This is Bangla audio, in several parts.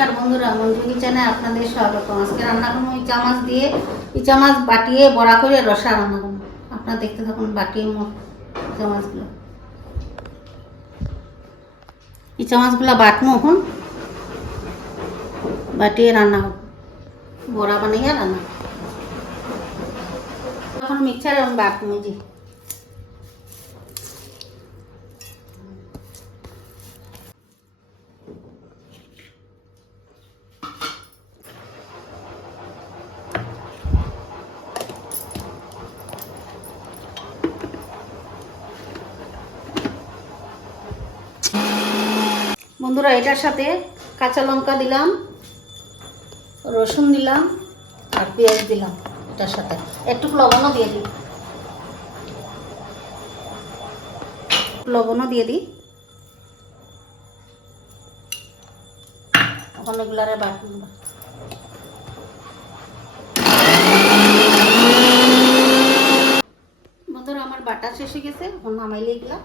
নমস্কার বন্ধুরা, মঞ্জু কিচেনে আপনাদের স্বাগত। আজকে রান্না করবো ইচা মাছ দিয়ে। ইচা মাছ বাটিয়ে বড়া করে রসা রান্না করবো। আপনারা দেখতে থাকুন। বাটিয়ে ইচা মাছগুলো বাটবো, এখন বাটিয়ে রান্না করবো, বড়া বানিয়ে রান্না করবো। এখন মিক্সারে বাটবো। যে বন্ধুরা, এটার সাথে কাঁচা লঙ্কা দিলাম, রসুন দিলাম আর পেঁয়াজ দিলাম। এটার সাথে একটু লবণও দিয়ে দিই, এখন এগুলারে বাটুন। বন্ধুরা, আমার বাটা শেষ হয়ে গেছে, এখন নামাইলে এগুলা।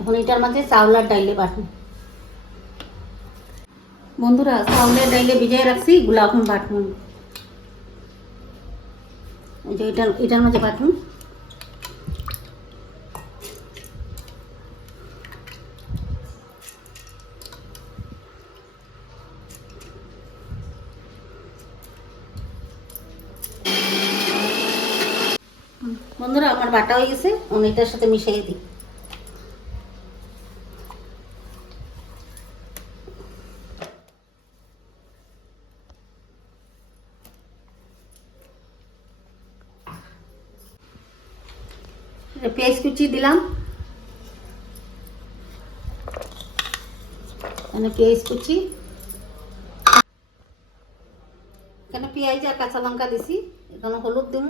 এখন এটার মাঝে চাউলের ডাইলে বাটুন। বন্ধুরা, চাউলের ডাইলে ভিজাই রাখছি, এগুলা এখন বাটুন। এই যে এটার মাঝে বাটুন। বন্ধুরা, আমার বাটা হয়ে গেছে, এখন এটার সাথে মিশিয়ে দিই। পেঁয়াজ কুচি দিলাম, পেঁয়াজ কুচি, এখানে পেঁয়াজ আর কাঁচা লঙ্কা দিছি। এখানে হলুদ দিব,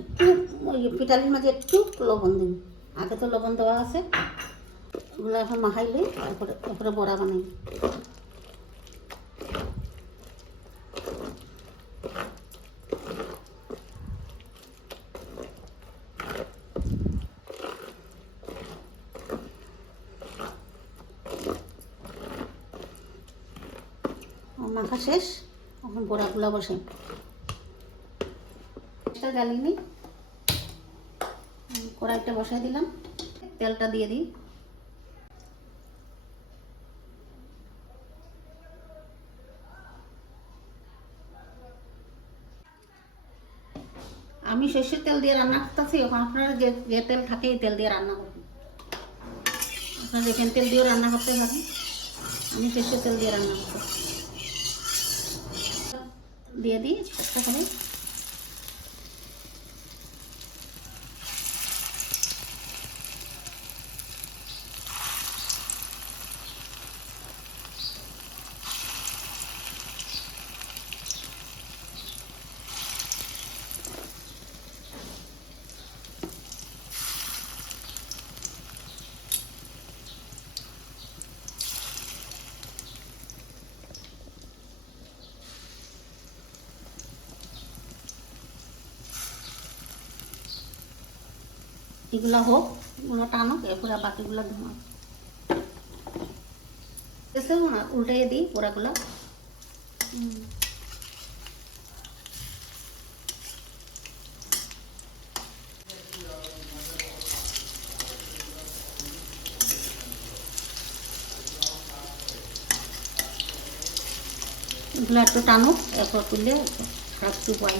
একটু পিঠালির মাঝে একটু লবণ দিব। আগে তো লবণ দেওয়া আছে। এগুলো এখন মাখাইলে তারপরে বড়া বানাই। মাখা শেষ, এখন বড়াগুলা বসাই। জ্বালিয়ে নিই, কড়াইটা বসাই দিলাম, তেলটা দিয়ে দিই। আমি সর্ষের তেল দিয়ে রান্না করতেছি, এখন আপনারা যে তেল থাকে এই তেল দিয়ে রান্না করবেন। আপনারা যেখানে তেল দিয়েও রান্না করতে পারেন, আমি সর্ষের তেল দিয়ে রান্না করতেছি। দিয়ে দিই একটা করে। এগুলো হোক, এগুলো টানুক, এরপরে বাকিগুলো ধোয়া না, উল্টাই দিই পোড়াগুলো। এগুলো একটু টানুক, এরপর তুললে একটু পাই।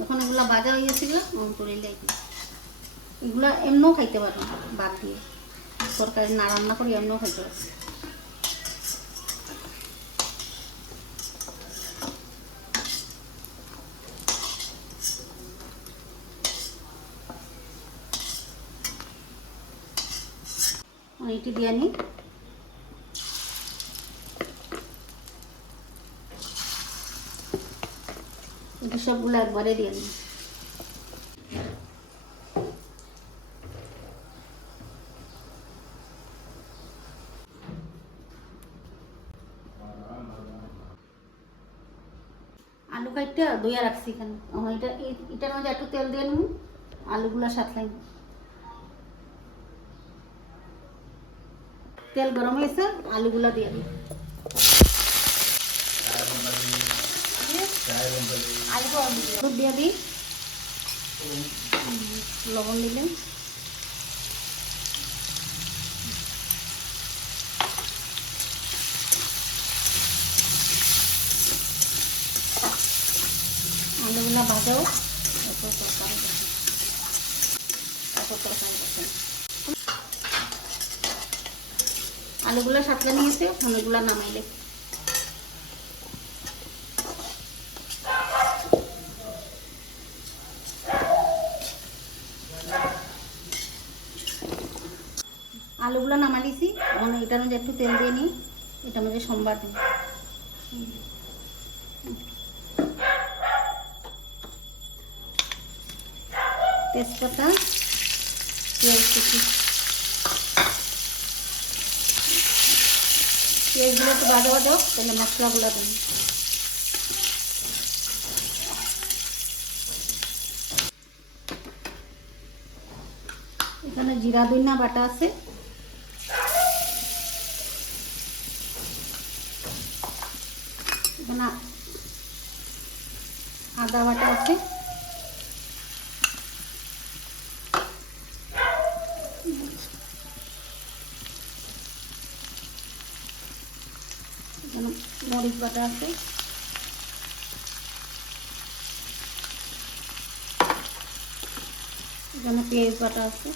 যখন এগুলো ভাজা হয়ে গেছিল তুলিলে এগুলো এমনিও খাইতে পারো, বাদ দিয়ে তরকারি না রান্না করি এমনিও খাইতে পারো। এটি দিয়ে নিই। এটি সবগুলো একবারে দিয়ে নিই। কাটটা দইয়া রাখছি এখানে। এটার মধ্যে একটু তেল দিয়ে নিব, আলুগুলো সাথলাই। তেল গরম হয়েছে, আলুগুলো দিয়ে দিই। আলু দিয়ে দিই, লবণ দিলেন, আলুগুলো ভাজাও, আলুগুলো সাতলে নিয়েছে, অনেকগুলো নামাইলে। আলুগুলো নামালিছি, এখন এটার মধ্যে একটু তেল দিয়ে নিই, এটার মধ্যে সম্বার দিই। তেজপাতা, পেঁয়াজ কুচি, পেঁয়াজগুলো একটু ভাজা ভাজা হোক, তাহলে মশলাগুলো দিন। এখানে জিরা ধনিয়া বাটা আছে, এখানে আদা বাটা আছে, এখানে মরিচ বাটা আছে, এখানে পেঁয়াজ বাটা আছে,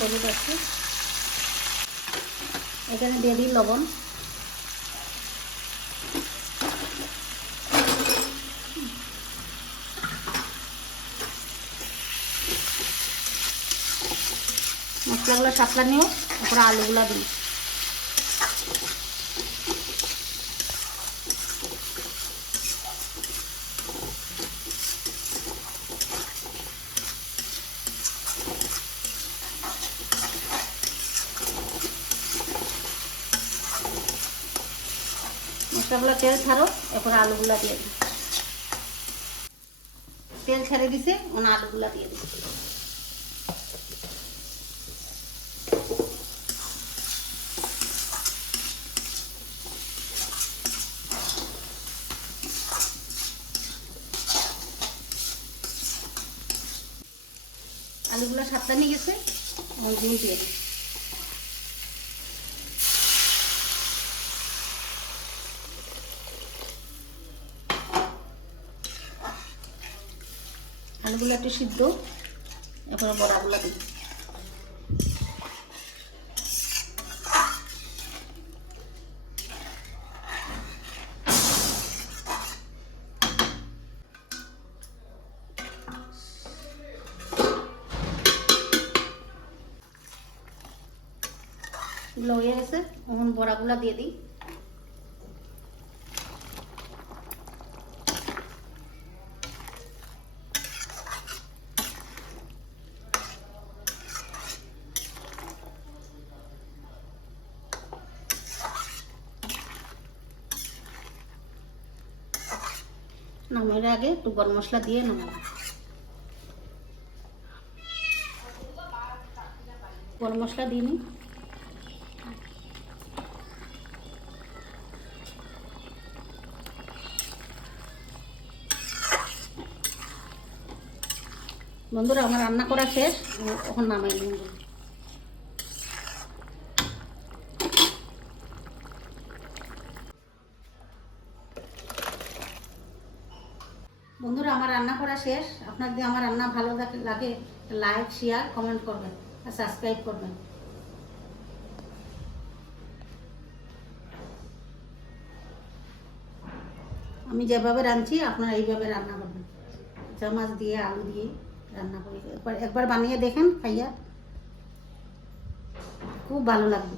হলুদ আছে, এখানে দিয়ে দিই লবণ, মশলাগুলো সাতলা নিও, তারপরে আলুগুলো দিই। মশলাগুলো তেল ছাড়ো, এরপরে আলুগুলো দিয়ে দিই। তেল ছেড়ে দিছে, ওনা আলুগুলো দিয়ে দিই। আলুগুলো সাতটা নিয়ে গেছে, ঝুল দিয়ে দিই। আলুগুলো একটু সিদ্ধ, এরপরে বড়াগুলো দিই। এগুলো হয়ে গেছে, এখন বড়াগুলো দিয়ে দিই। নামের আগে একটু গরম মশলা দিয়ে নামাবো। গরম মশলা দিয়ে নিই। বন্ধুরা, আমার রান্না করা শেষ, এখন নামাই নিন। বন্ধুরা, আমার রান্না করা শেষ। আপনার যদি আমার রান্না ভালো লাগে, লাইক, শেয়ার, কমেন্ট করবেন আর সাবস্ক্রাইব করবেন। আমি যেভাবে রাঁধছি আপনারা এইভাবে রান্না করবেন। চামচ দিয়ে, আলু দিয়ে রান্না করি। একবার বানিয়ে দেখেন, খাইয়া খুব ভালো লাগবে।